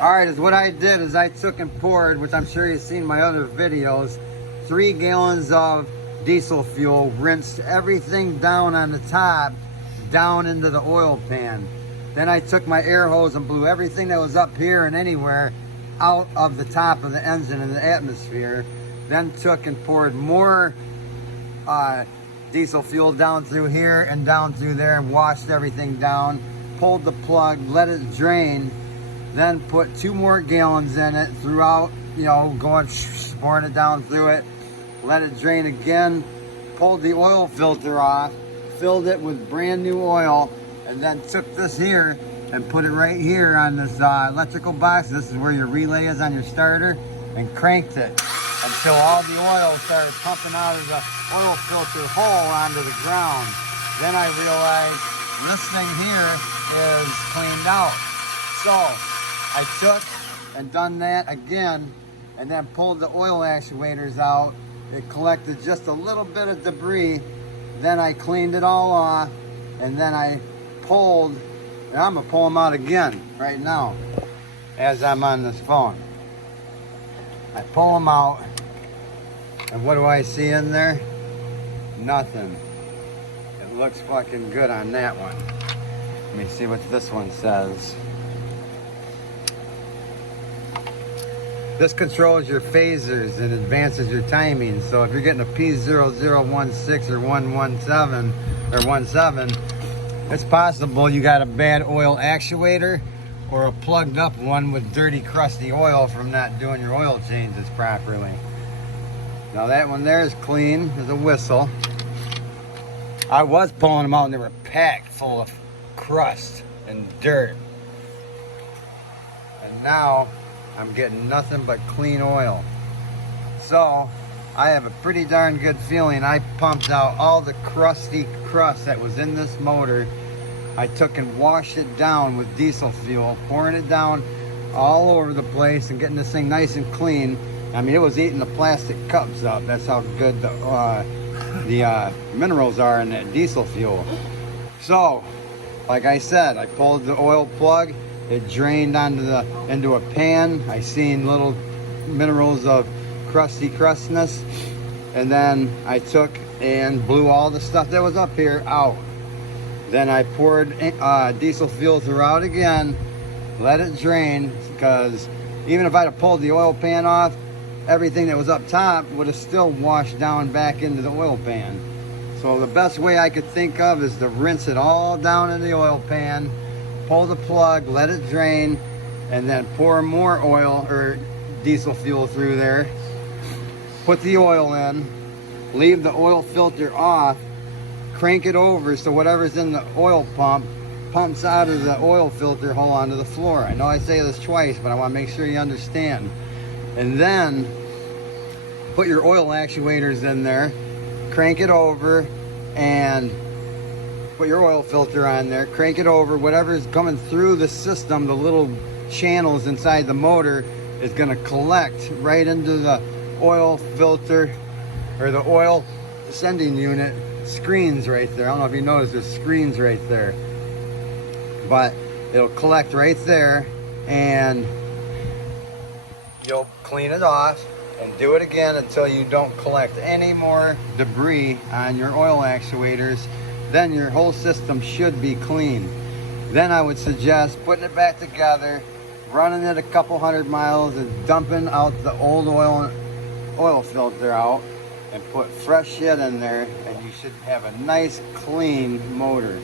All right, is what I did is I took and poured, which I'm sure you've seen in my other videos, 3 gallons of diesel fuel, rinsed everything down on the top, down into the oil pan. Then I took my air hose and blew everything that was up here and anywhere out of the top of the engine in the atmosphere. Then took and poured more diesel fuel down through here and down through there and washed everything down. Pulled the plug, let it drain, then put 2 more gallons in it throughout, you know, going pouring it down through it. Let it drain again, pulled the oil filter off, filled it with brand new oil, and then took this here and put it right here on this electrical box. This is where your relay is on your starter, and cranked it until all the oil started pumping out of the oil filter hole onto the ground. Then I realized this thing here is cleaned out. So I took and done that again, and then pulled the oil actuators out. It collected just a little bit of debris. Then I cleaned it all off, and then I pulled, and I'm gonna pull them out again right now as I'm on this phone. I pull them out, and what do I see in there? Nothing. It looks fucking good on that one. Let me see what this one says. This controls your phasers and advances your timing. So if you're getting a P0016 or 117 or 17, it's possible you got a bad oil actuator or a plugged up one with dirty, crusty oil from not doing your oil changes properly. Now that one there is clean as a whistle. I was pulling them out and they were packed full of crust and dirt. And now I'm getting nothing but clean oil. So I have a pretty darn good feeling. I pumped out all the crusty crust that was in this motor. I took and washed it down with diesel fuel, pouring it down all over the place and getting this thing nice and clean. I mean, it was eating the plastic cups up. That's how good the minerals are in that diesel fuel. So, like I said, I pulled the oil plug. It drained into a pan. I seen little minerals of crustiness. And then I took and blew all the stuff that was up here out. Then I poured diesel fuel throughout again, let it drain, because even if I'd have pulled the oil pan off, everything that was up top would have still washed down back into the oil pan. So the best way I could think of is to rinse it all down in the oil pan, pull the plug, let it drain, and then pour more oil or diesel fuel through there, put the oil in, leave the oil filter off, crank it over so whatever's in the oil pump pumps out of the oil filter hole onto the floor. I know I say this twice, but I want to make sure you understand. And then put your oil actuators in there, crank it over, and put your oil filter on there, crank it over. Whatever's coming through the system, the little channels inside the motor, is going to collect right into the oil filter or the oil sending unit screens right there. I don't know if you noticed there's screens right there, but it'll collect right there, and you'll clean it off and do it again until you don't collect any more debris on your oil actuators. Then your whole system should be clean. Then I would suggest putting it back together, running it a couple 100 miles, and dumping out the old oil filter out, and put fresh shit in there, and you should have a nice clean motor.